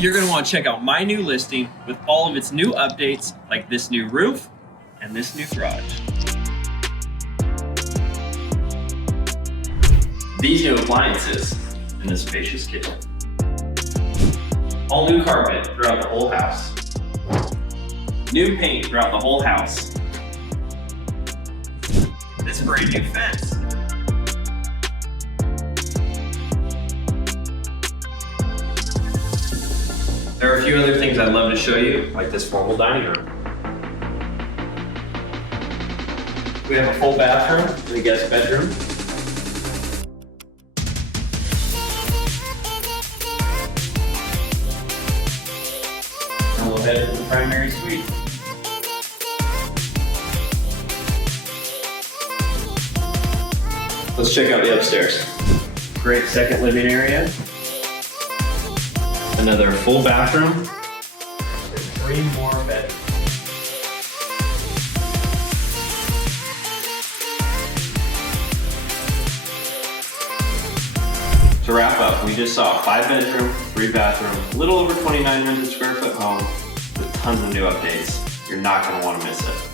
You're going to want to check out my new listing with all of its new updates, like this new roof and this new garage. These new appliances in the spacious kitchen. All new carpet throughout the whole house. New paint throughout the whole house. This brand new fence. There are a few other things I'd love to show you, like this formal dining room. We have a full bathroom and a guest bedroom. And we'll head into the primary suite. Let's check out the upstairs. Great second living area. Another full bathroom. And 3 more bedrooms. To wrap up, we just saw a 5-bedroom, 3-bathroom, a little over 2,900 square foot home with tons of new updates. You're not going to want to miss it.